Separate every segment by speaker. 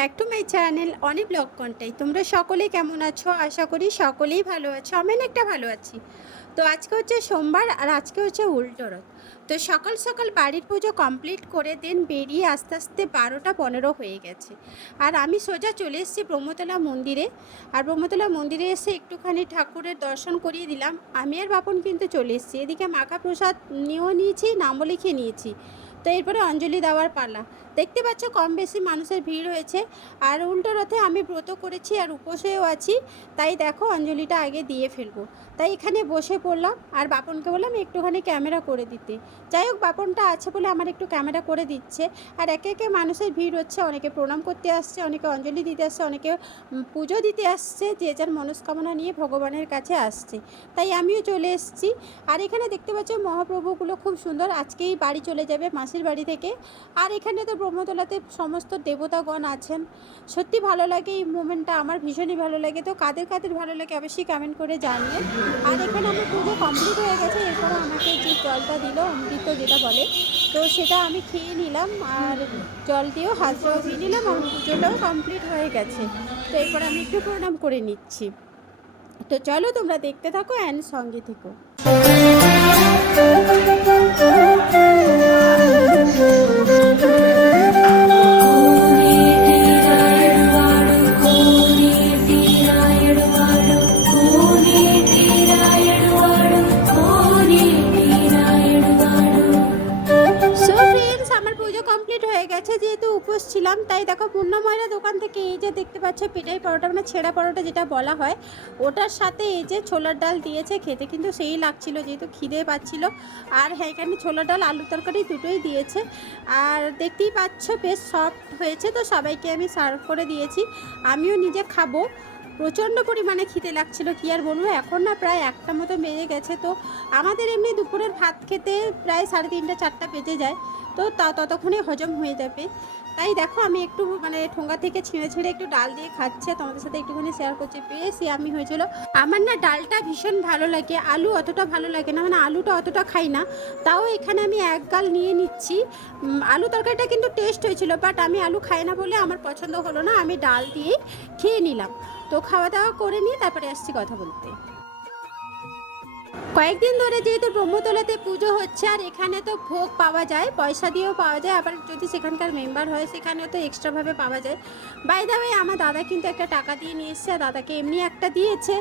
Speaker 1: Back to my channel অনেক blog Contai তোমরা সকলে কেমন আছো? আশা করি সকলেই ভালো আছো। আমি একটা ভালো আছি। তো আজকে হচ্ছে সোমবার আর আজকে হচ্ছে উল্টো রথ। তো সকাল সকাল বাড়ির পুজো কমপ্লিট করে দেন বেরিয়ে আস্তে আস্তে বারোটা পনেরো হয়ে গেছে। আর আমি সোজা চলে এসেছি ব্রহ্মতলা মন্দিরে। আর ব্রহ্মতলা মন্দিরে এসে একটুখানি ঠাকুরের দর্শন করিয়ে দিলাম। আমি আর বাপন কিন্তু চলে এসেছি। এদিকে মাখা প্রসাদ নিয়েও নিয়েছি, নামও লিখে নিয়েছি। তো এরপরে অঞ্জলি দেওয়ার পালা। দেখতে পাচ্ছ কম বেশি মানুষের ভিড় হয়েছে। আর উল্টো রথে আমি ব্রত করেছি আর উপসেও আছি। তাই দেখো অঞ্জলিটা আগে দিয়ে ফেলব। তাই এখানে বসে পড়লাম। আর বাপনকে বললাম একটুখানি ক্যামেরা করে দিতে। যাই হোক, বাপনটা আছে বলে আমার একটু ক্যামেরা করে দিচ্ছে। আর একে একে মানুষের ভিড় হচ্ছে। অনেকে প্রণাম করতে আসছে, অনেকে অঞ্জলি দিতে আসছে, অনেকে পুজো দিতে আসছে। যে যার মনস্কামনা নিয়ে ভগবানের কাছে আসছে। তাই আমিও চলে এসেছি। আর এখানে দেখতে পাচ্ছ মহাপ্রভুগুলো খুব সুন্দর। আজকেই বাড়ি চলে যাবে মাসির বাড়ি থেকে। আর এখানে তো ব্রহ্মতলাতে সমস্ত দেবতাগণ আছেন। সত্যি ভালো লাগে এই মুমেন্টটা, আমার ভীষণই ভালো লাগে। তো কাদের কাদের ভালো লাগে অবশ্যই কমেন্ট করে জানিয়ে। আর এখানে আমার পুজো কমপ্লিট হয়ে গেছে, এরপর আমাকে যে জলটা দিল, অমৃত যেটা বলে, তো সেটা আমি খেয়ে নিলাম। আর জল দিয়েও হাত ধুয়ে নিলাম আর পুজোটাও কমপ্লিট হয়ে গেছে। তো এরপর আমি একটু প্রণাম করে নিচ্ছি। তো চলো তোমরা দেখতে থাকো অ্যান্ড সঙ্গে থেকো। মানে ছেঁড়া পরোটা যেটা বলা হয়, ওটার সাথে এই যে ছোলার ডাল দিয়েছে খেতে কিন্তু সেই লাগছিল যেহেতু খিদে পাচ্ছিল। আর হ্যাঁ এখানে ছোলার ডাল আলু তরকারি দুটোই দিয়েছে। আর দেখতেই পাচ্ছ বেশ সফট হয়েছে, তো সবাইকে আমি সার্ভ করে দিয়েছি। আমিও নিজে খাব। প্রচণ্ড পরিমাণে খিদে লাগছিল, কি আর বলব? এখন না প্রায় একটা মতো বেজে গেছে, তো আমাদের এমনি দুপুরের ভাত খেতে প্রায় সাড়ে তিনটা, চারটা বেজে যায়। তো তা ততক্ষণে হজম হয়ে যাবে। তাই দেখো আমি একটু মানে ঠোঙ্গা থেকে ছিঁড়ে ছিঁড়ে একটু ডাল দিয়ে খাচ্ছে, তোমাদের সাথে একটুখানি শেয়ার করছি। বেশ আমি হয়েছিল। আমার না ডালটা ভীষণ ভালো লাগে, আলু অতটা ভালো লাগে না মানে আলুটা অতটা খাই না। তাও এখানে আমি এক গাল নিয়ে নিচ্ছি। আলু তরকারিটা কিন্তু টেস্ট হয়েছিল বাট আমি আলু খাই না বলে আমার পছন্দ হলো না, আমি ডাল দিয়েই খেয়ে নিলাম। তো খাওয়া দাওয়া করে নিয়ে তারপরে আসছি কথা বলতে। কয়েকদিন ধরে যেহেতু ব্রহ্মতলাতে পুজো হচ্ছে আর এখানে তো ভোগ পাওয়া যায়, পয়সা দিয়েও পাওয়া যায়, আবার যদি সেখানকার মেম্বার হয় সেখানেও তো এক্সট্রাভাবে পাওয়া যায়। বাই দা ওয়ে আমার দাদা কিন্তু একটা টাকা দিয়ে নিয়ে এসছে দাদাকে এমনি একটা দিয়েছে।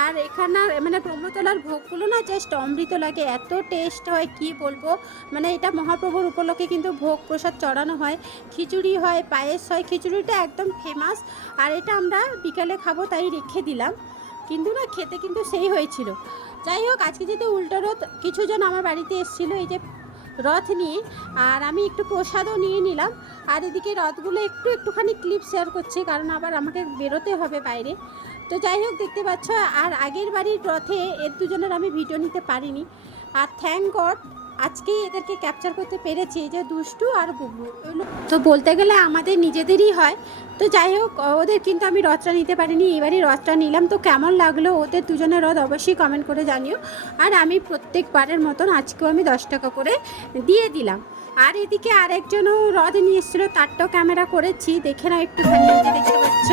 Speaker 1: আর এখানের মানে ব্রহ্মতলার ভোগগুলো না জাস্ট অমৃত লাগে, এত টেস্ট হয়, কি বলব? মানে এটা মহাপ্রভুর উপলক্ষে কিন্তু ভোগ প্রসাদ চড়ানো হয়। খিচুড়ি হয়, পায়েস হয়, খিচুড়িটা একদম ফেমাস আর এটা আমরা বিকালে খাব তাই রেখে দিলাম। কিন্তু না খেতে কিন্তু সেই হয়েছিল। যাই হোক, আজকে যেহেতু উল্টো রথ, কিছুজন আমার বাড়িতে এসেছিল এই যে রথ নিয়ে, আর আমি একটু প্রসাদও নিয়ে নিলাম। আর এদিকে রথগুলো একটু একটুখানি ক্লিপ শেয়ার করছে, কারণ আবার আমাকে বেরোতে হবে বাইরে। তো যাই হোক, দেখতে পাচ্ছ, আর আগের বাড়ির রথে এর দুজনের আমি ভিডিও নিতে পারিনি। আর থ্যাংক গড আজকেই এদেরকে ক্যাপচার করতে পেরেছি, এই যে দুষ্টু আর বুবু। তো বলতে গেলে আমাদের নিজেদেরই হয়। তো যাই হোক, ওদের কিন্তু আমি রথটা নিতে পারিনি, এবারই রথটা নিলাম। তো কেমন লাগল ওদের দুজনের রথ অবশ্যই কমেন্ট করে জানিও। আর আমি প্রত্যেকবারের মতন আজকেও আমি দশ টাকা করে দিয়ে দিলাম। আর এদিকে আরেকজনও রথ নিয়ে এসেছিল, তারটাও ক্যামেরা করেছি। দেখে এই যে দেখতে পাচ্ছ?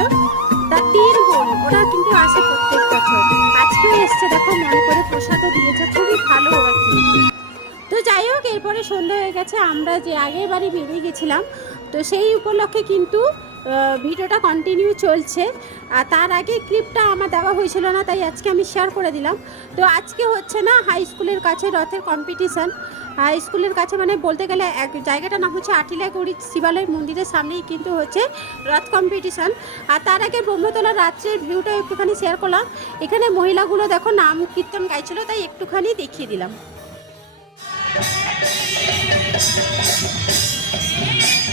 Speaker 1: তার তিন বোন, ওরা কিন্তু আসে প্রত্যেক বছর। আজকেও এসছে, দেখো মনে করে প্রসাদও দিয়েছে, খুবই ভালো ওরা কিন্তু। তো যাই হোক, এরপরে সন্ধ্যা হয়ে গেছে, আমরা যে আগের বাড়ি বেরিয়ে গেছিলাম, তো সেই উপলক্ষে কিন্তু ভিডিওটা কন্টিনিউ চলছে। আর তার আগে ক্লিপটা আমার দেওয়া হয়েছিল না, তাই আজকে আমি শেয়ার করে দিলাম। তো আজকে হচ্ছে না হাই স্কুলের কাছে রথের কম্পিটিশান হাই স্কুলের কাছে মানে বলতে গেলে এক জায়গাটা নাম হচ্ছে আটিলাগুড়ি শিবালয় মন্দিরের সামনেই কিন্তু হচ্ছে রথ কম্পিটিশান আর তার আগে ব্রহ্মতলা রাত্রের ভিউটা একটুখানি শেয়ার করলাম। এখানে মহিলাগুলো দেখো নাম কীর্তন গাইছিল, তাই একটুখানি দেখিয়ে দিলাম। Thank you.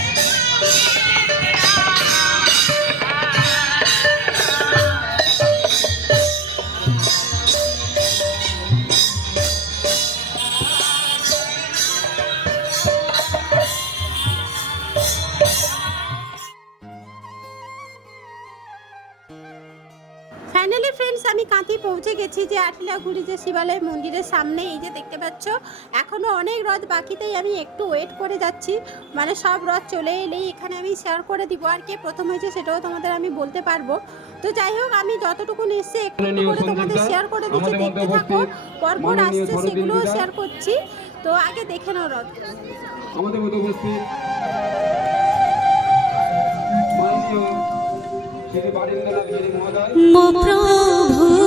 Speaker 1: আমি পৌঁছে গেছি যে আটলাগুড়ি যে শিবালয় মন্দিরের সামনে এই যে দেখতে পাচ্ছ এখনও অনেক রথ বাকিতেই আমি একটু ওয়েট করে যাচ্ছি। মানে সব রথ চলে এলেই এখানে আমি শেয়ার করে দিব। আর কে প্রথম হয়েছে সেটাও তোমাদের আমি বলতে পারব। তো যাই হোক আমি যতটুকু এসছে একটু একটু করে তোমাদের শেয়ার করে দিচ্ছি দেখতে থাকো। পরপর আসছে সেগুলোও শেয়ার করছি। তো আগে দেখে নাও রথ।
Speaker 2: আমাদের উপস্থিত
Speaker 3: মো প্রভু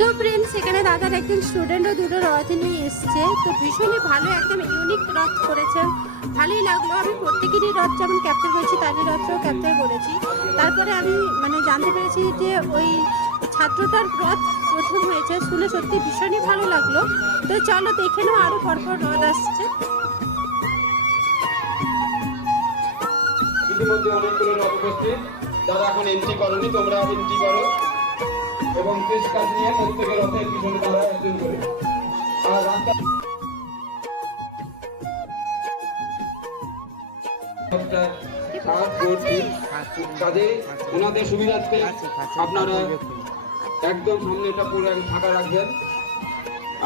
Speaker 3: সো
Speaker 1: ফ্রেন্ডস এখানে দাদার একজন স্টুডেন্টও দুটো রথ নিয়ে এসছে। তো ভীষণই ভালো, একদম ইউনিক রথ করেছে। ভালোই লাগল। আমি প্রত্যেকেরই রথ যেমন ক্যাপচার করেছি, তারই রথটাও ক্যাপচার করেছি। তারপরে আমি মানে জানতে পেরেছি যে ওই ছাত্রটার রথ প্রথম হয়েছে শুনে সত্যি ভীষণই ভালো লাগল। তো চলো, দেখে নাও আরও পরপর রথ আসছে।
Speaker 2: ইতিমধ্যে অনেকগুলো রথ উপস্থিত। যারা এখন এন্ট্রি করনি তোমরা এন্ট্রি করো। এবং শেষ কাজ নিয়ে প্রত্যেকের রথের পিছনে তারা একজন করে।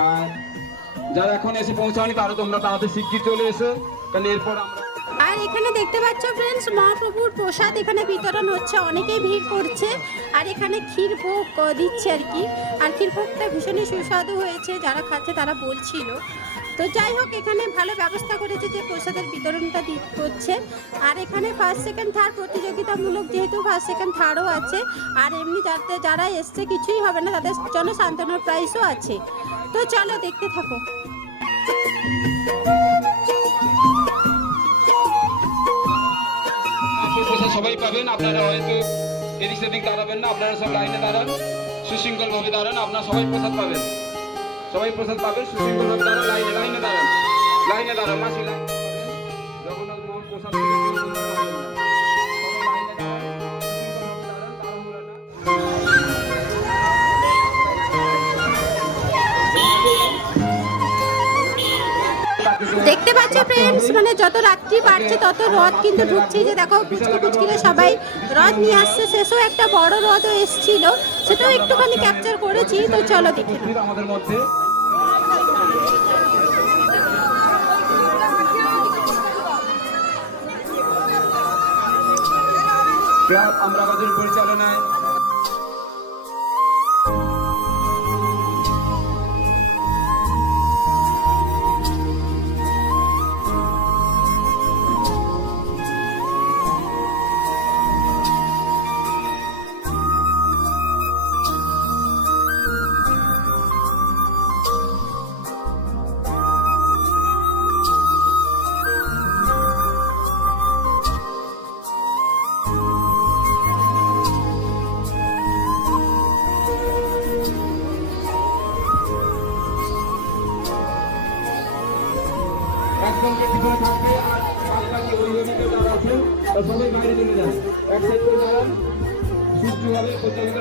Speaker 2: আর যারা এখন এসে পৌঁছানি তারা তোমরা তাড়াতাড়ি শিগগির চলে এসো। কারণ এরপর আমরা
Speaker 1: আর এখানে দেখতে পাচ্ছ ফ্রেন্ডস মহাপ্রভুর প্রসাদ এখানে বিতরণ হচ্ছে। অনেকেই ভিড় করছে। আর এখানে ক্ষীর ভোগ দিচ্ছে আর কি। আর ক্ষীর ভোগটা ভীষণই সুস্বাদু হয়েছে। যারা খাচ্ছে তারা বলছিল। তো যাই হোক, এখানে ভালো ব্যবস্থা করেছে যে প্রসাদের বিতরণটা করছে আর এখানে ফার্স্ট সেকেন্ড থার্ড প্রতিযোগিতামূলক যেহেতু ফার্স্ট সেকেন্ড থার্ডও আছে। আর এমনি যাতে যারা এসছে, কিছুই হবে না। তাদের জন্য সান্ত্বনার প্রাইসও আছে। তো চলো দেখতে থাকো।
Speaker 2: সবাই পাবেন, আপনারা হয়তো এদিক সেদিক দাঁড়াবেন না, আপনারা সব লাইনে দাঁড়ান সুশৃঙ্খল ভাবে দাঁড়ান, আপনারা সবাই প্রসাদ পাবেন। সবাই প্রসাদ পাবেন সুশৃঙ্খল ভাবে দাঁড়ান, লাইনে লাইনে দাঁড়ান লাইনে দাঁড়ান মাসি লাইনে
Speaker 1: মানে যত রাত্রি বাড়ছে, তত রথ কিন্তু ঢুকছে। যে দেখো পুচকি পুচকিরা সবাই রথ নিয়ে আসছে। শেষও একটা বড় রথও এসছিল। সেটাও একটুখানি ক্যাপচার করেছি, তো চলো দেখি।
Speaker 2: আমাদের আমরা পরিচালনায়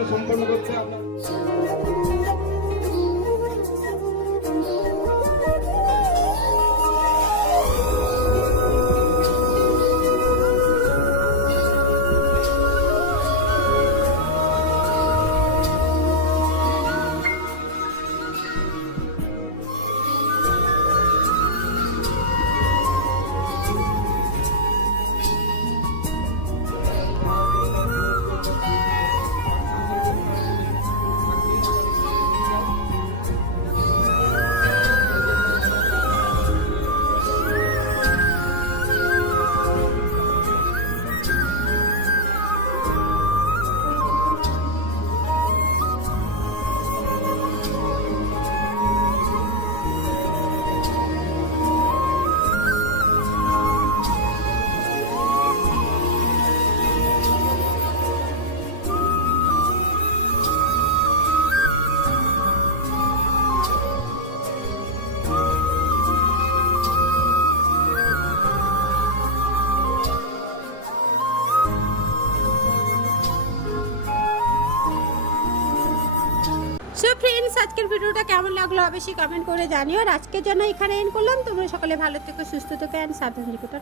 Speaker 2: সম্পন্ন করতে আপনার
Speaker 1: ভিডিওটা কেমন লাগল অবশ্যই কমেন্ট করে জানিও। আর আজকের জন্য এখানে এন করলাম। তোমরা সকলে ভালো থেকো, সুস্থ থেকো অ্যান্ড সাবধান থেকো।